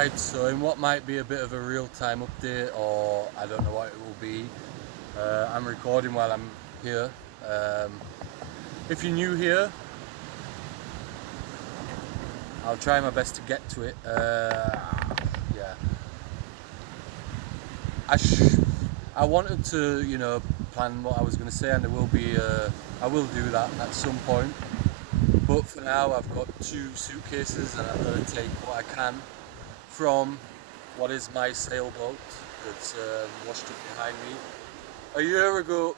Right, so in what might be a bit of a real-time update, or I don't know what it will be, I'm recording while I'm here. If you're new here, I'll try my best to get to it. Yeah, I wanted to, plan what I was going to say, and I will do that at some point. But for now, I've got 2 suitcases, and I'm going to take what I can from what is my sailboat that's washed up behind me. A year ago,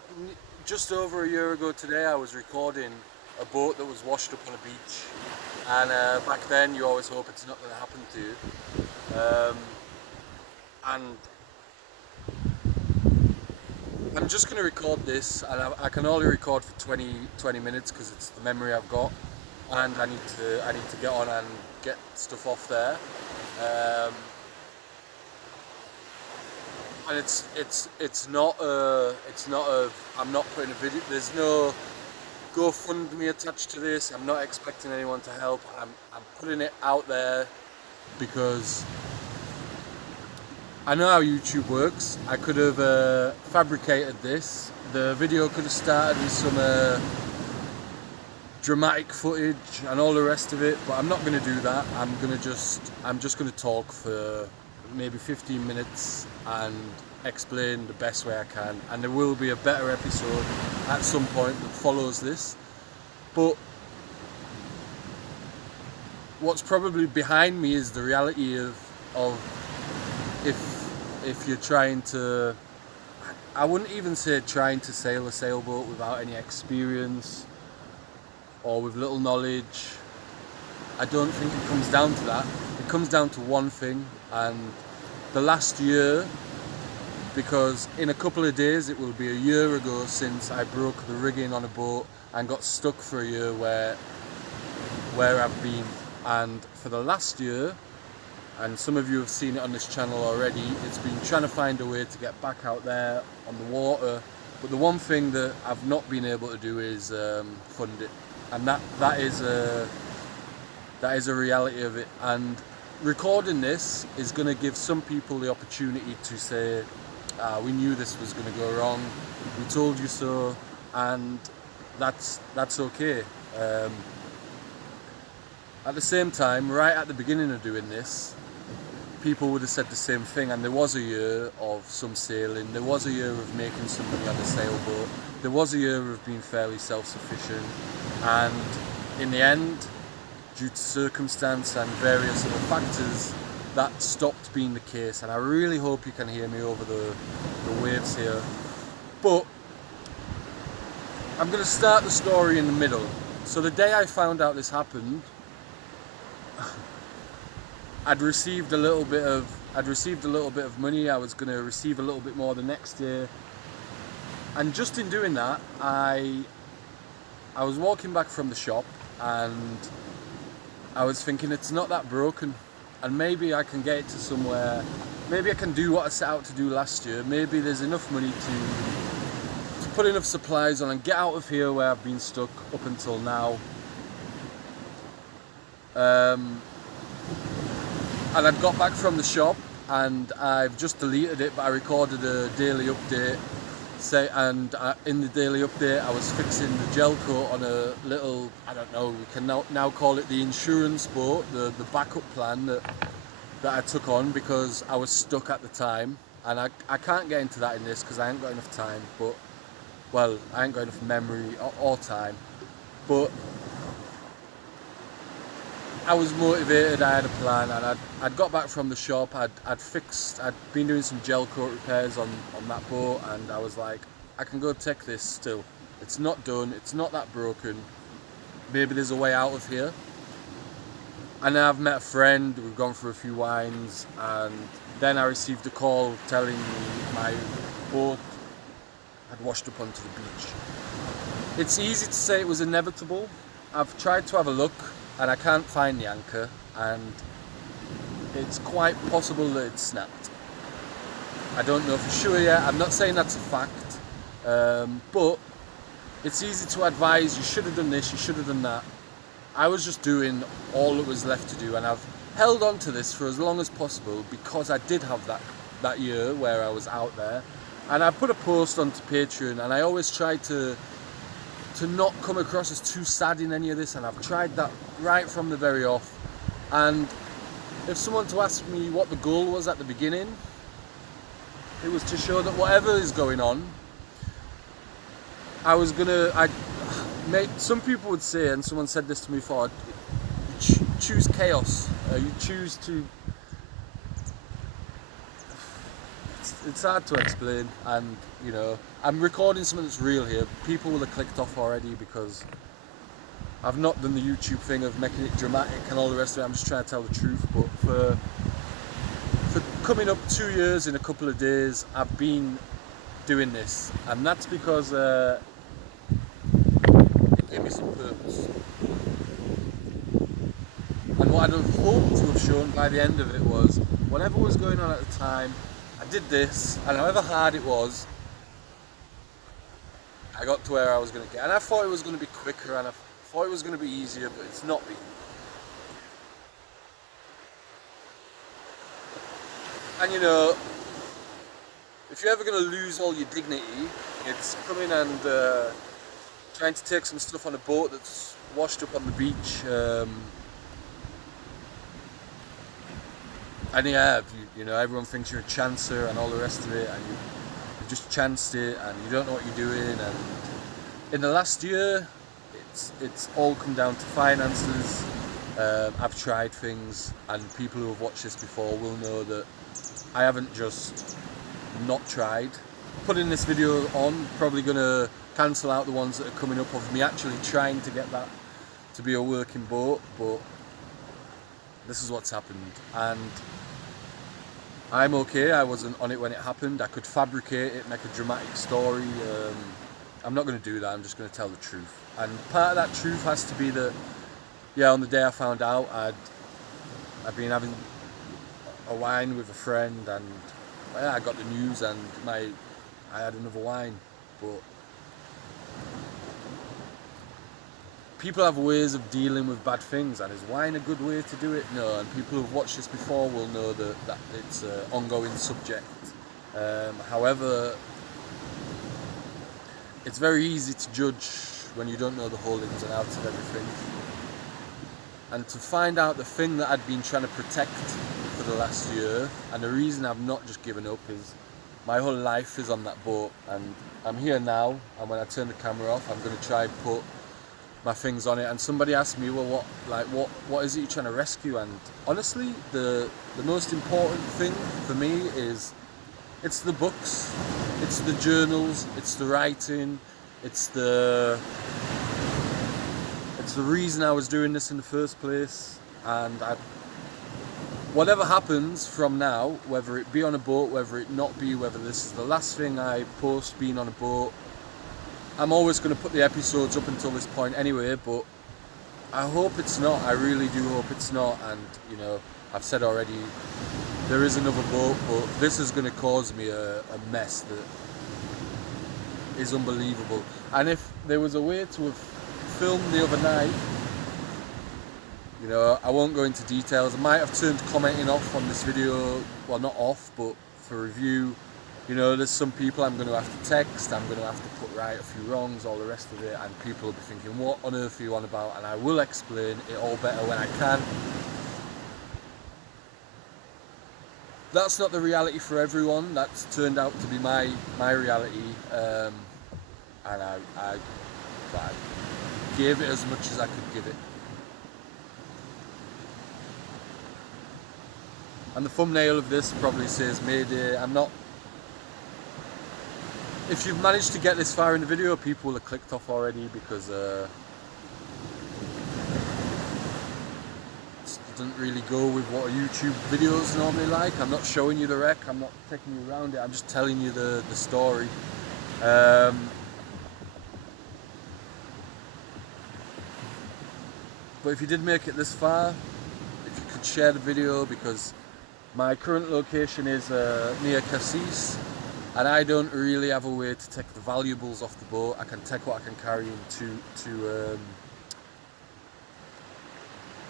just over a year ago today, I was recording a boat that was washed up on a beach, and back then you always hope it's not going to happen to you. And I'm just going to record this, and I can only record for 20 minutes because it's the memory I've got, and I need to get on and get stuff off there. And it's not a I'm not putting a video. There's no GoFundMe attached to this. I'm not expecting anyone to help. I'm putting it out there because I know how YouTube works. I could have fabricated this. The video could have started with some dramatic footage and all the rest of it, but I'm not going to do that. I'm just going to talk for maybe 15 minutes and explain the best way I can, and there will be a better episode at some point that follows this. But what's probably behind me is the reality of if you're trying to, I wouldn't even say trying to sail a sailboat without any experience or with little knowledge. I don't think it comes down to that. It comes down to one thing, and the last year, because in a couple of days it will be a year ago since I broke the rigging on a boat and got stuck for a year where I've been. And for the last year, and some of you have seen it on this channel already, it's been trying to find a way to get back out there on the water. But the one thing that I've not been able to do is fund it, and that is a reality of it. And recording this is going to give some people the opportunity to say, we knew this was going to go wrong, we told you so, and that's okay. At the same time, right at the beginning of doing this, people would have said the same thing, and there was a year of some sailing, there was a year of making some money on the sailboat, there was a year of being fairly self-sufficient, and in the end, due to circumstance and various other factors, that stopped being the case. And I really hope you can hear me over the waves here. But I'm going to start the story in the middle. So the day I found out this happened, I'd received a little bit of money. I was going to receive a little bit more the next day, and just in doing that, I was walking back from the shop, and I was thinking, it's not that broken, and maybe I can get it to somewhere. Maybe I can do what I set out to do last year. Maybe there's enough money to put enough supplies on and get out of here where I've been stuck up until now. And I'd got back from the shop, and I've just deleted it, but I recorded a daily update. In the daily update, I was fixing the gel coat on a little, I don't know, we can now call it the insurance boat, the backup plan that I took on because I was stuck at the time. And I can't get into that in this because I ain't got enough time, but, well, I ain't got enough memory or time. But I was motivated, I had a plan, and I'd got back from the shop, I'd been doing some gel coat repairs on that boat, and I was like, I can go take this still. It's not done, it's not that broken, maybe there's a way out of here. And then I've met a friend, we've gone for a few wines, and then I received a call telling me my boat had washed up onto the beach. It's easy to say it was inevitable. I've tried to have a look, and I can't find the anchor, and it's quite possible that it's snapped. I don't know for sure yet. I'm not saying that's a fact, but it's easy to advise, you should have done this, you should have done that. I was just doing all that was left to do, and held on to this for as long as possible because I did have that year where I was out there, and I put a post onto Patreon, and I always try to not come across as too sad in any of this, and I've tried that right from the very off. And if someone to ask me what the goal was at the beginning, it was to show that whatever is going on, some people would say, and someone said this to me before, choose chaos. You choose to. It's hard to explain, and you know, I'm recording something that's real here. People will have clicked off already because I've not done the YouTube thing of making it dramatic and all the rest of it. I'm just trying to tell the truth. But for coming up 2 years in a couple of days, I've been doing this, and that's because it gave me some purpose. And what I'd have hoped to have shown by the end of it was, whatever was going on at the time, I did this, and however hard it was, I got to where I was going to get. And I thought it was going to be quicker, and I thought it was going to be easier, but it's not been. And you know, if you're ever going to lose all your dignity, it's coming and trying to take some stuff on a boat that's washed up on the beach. And yeah, you know, everyone thinks you're a chancer and all the rest of it, and you just chanced it, and you don't know what you're doing. And in the last year, it's all come down to finances. I've tried things, and people who have watched this before will know that I haven't just not tried. Putting this video on, probably gonna cancel out the ones that are coming up of me actually trying to get that to be a working boat, but this is what's happened, and I'm okay. I wasn't on it when it happened. I could fabricate it, make a dramatic story. I'm not going to do that. I'm just going to tell the truth. And part of that truth has to be that, yeah, on the day I found out, I'd been having a wine with a friend, and yeah, I got the news, and I had another wine. But people have ways of dealing with bad things, and is wine a good way to do it? No, and people who've watched this before will know that it's an ongoing subject. However, it's very easy to judge when you don't know the whole ins and outs of everything. And to find out the thing that I'd been trying to protect for the last year, and the reason I've not just given up is my whole life is on that boat, and I'm here now, and when I turn the camera off, I'm going to try and put my things on it. And somebody asked me, well, what is it you're trying to rescue? And honestly, the most important thing for me is, it's the books, it's the journals, it's the writing, it's the reason I was doing this in the first place. And whatever happens from now, whether it be on a boat, whether it not be, whether this is the last thing I post being on a boat, I'm always going to put the episodes up until this point anyway, but I hope it's not. I really do hope it's not. And you know, I've said already, there is another boat, but this is going to cause me a mess that is unbelievable. And if there was a way to have filmed the other night, you know, I won't go into details. I might have turned commenting off on this video, well, not off, but for review. You know, there's some people I'm going to have to text, I'm going to have to put right a few wrongs, all the rest of it, and people will be thinking, what on earth are you on about? And I will explain it all better when I can. That's not the reality for everyone. That's turned out to be my reality, and I gave it as much as I could give it. And the thumbnail of this probably says Mayday. If you've managed to get this far in the video, people will have clicked off already, because it doesn't really go with what a YouTube video is normally like. I'm not showing you the wreck, I'm not taking you around it, I'm just telling you the story. But if you did make it this far, if you could share the video, because my current location is near Cassis, and I don't really have a way to take the valuables off the boat. I can take what I can carry into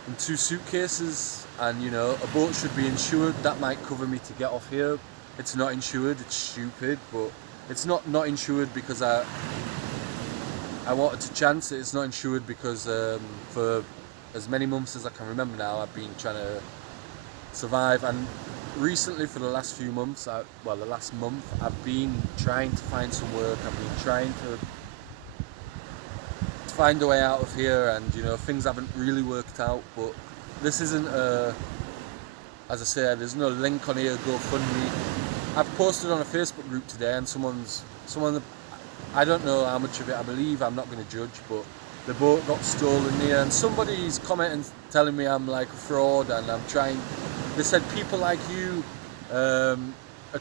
and 2 suitcases, and you know, a boat should be insured. That might cover me to get off here. It's not insured. It's stupid, but it's not insured because I wanted to chance it. It's not insured because for as many months as I can remember now, I've been trying to survive, and recently for the last few months, well, the last month, I've been trying to find some work. I've been trying to find a way out of here, and you know, things haven't really worked out. But this isn't as I said, there's no link on here, GoFundMe. I've posted on a Facebook group today, and someone, I don't know how much of it I believe, I'm not going to judge, but the boat got stolen here, and somebody's commenting telling me I'm like a fraud, and they said people like you are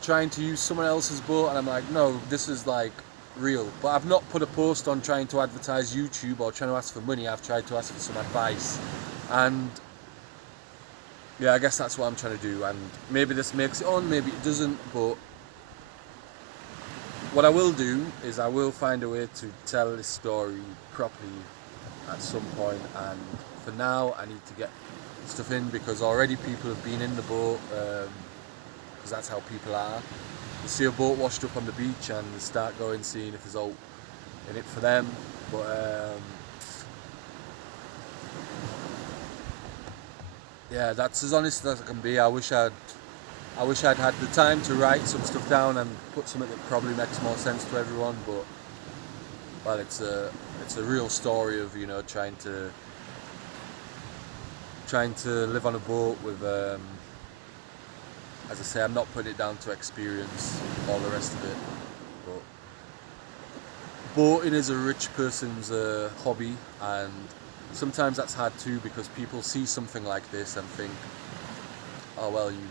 trying to use someone else's boat, and I'm like, no, this is like real. But I've not put a post on trying to advertise YouTube or trying to ask for money. I've tried to ask for some advice, and yeah, I guess that's what I'm trying to do, and maybe this makes it on, maybe it doesn't, but what I will do is I will find a way to tell this story properly at some point, and for now I need to get stuff in, because already people have been in the boat, because that's how people are. They see a boat washed up on the beach and they start going, seeing if there's all in it for them, but yeah, that's as honest as I can be. I wish I'd had the time to write some stuff down and put something that probably makes more sense to everyone, but well, it's a real story of, you know, trying to live on a boat with as I say, I'm not putting it down to experience, all the rest of it, but boating is a rich person's hobby, and sometimes that's hard too, because people see something like this and think, oh well, you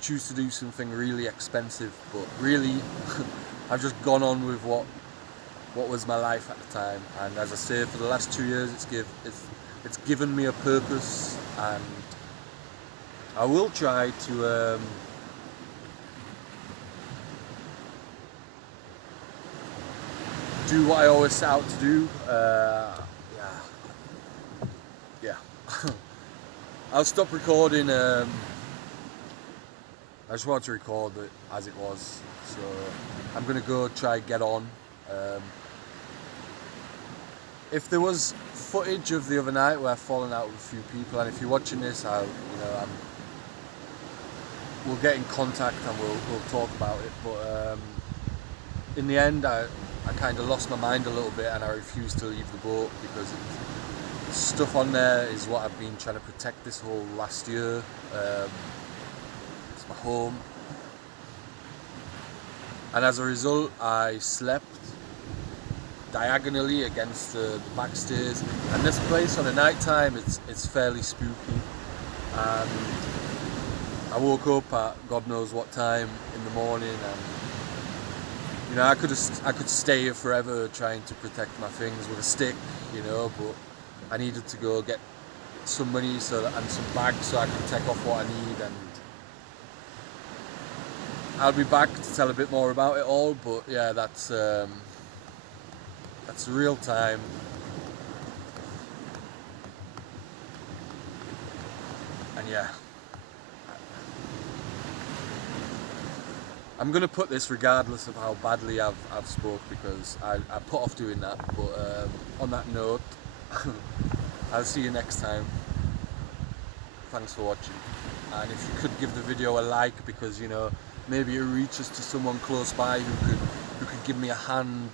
choose to do something really expensive, but really I've just gone on with what was my life at the time, and as I say, for the last 2 years it's given me a purpose, and I will try to do what I always set out to do. Yeah. I'll stop recording. I just want to record it as it was, so I'm gonna go try get on. If there was footage of the other night where I've fallen out with a few people, and if you're watching this, we'll get in contact and we'll talk about it. But in the end, I kind of lost my mind a little bit, and I refused to leave the boat, because the stuff on there is what I've been trying to protect this whole last year. It's my home, and as a result, I slept diagonally against the back stairs, and this place on the night time, it's fairly spooky, and I woke up at God knows what time in the morning, and you know, I could stay here forever trying to protect my things with a stick, you know, but I needed to go get some money and some bags so I can take off what I need, and I'll be back to tell a bit more about it all. But yeah, that's real time. And yeah, I'm gonna put this regardless of how badly I've spoke, because I put off doing that. But on that note, I'll see you next time. Thanks for watching, and if you could give the video a like, because you know, maybe it reaches to someone close by who could give me a hand.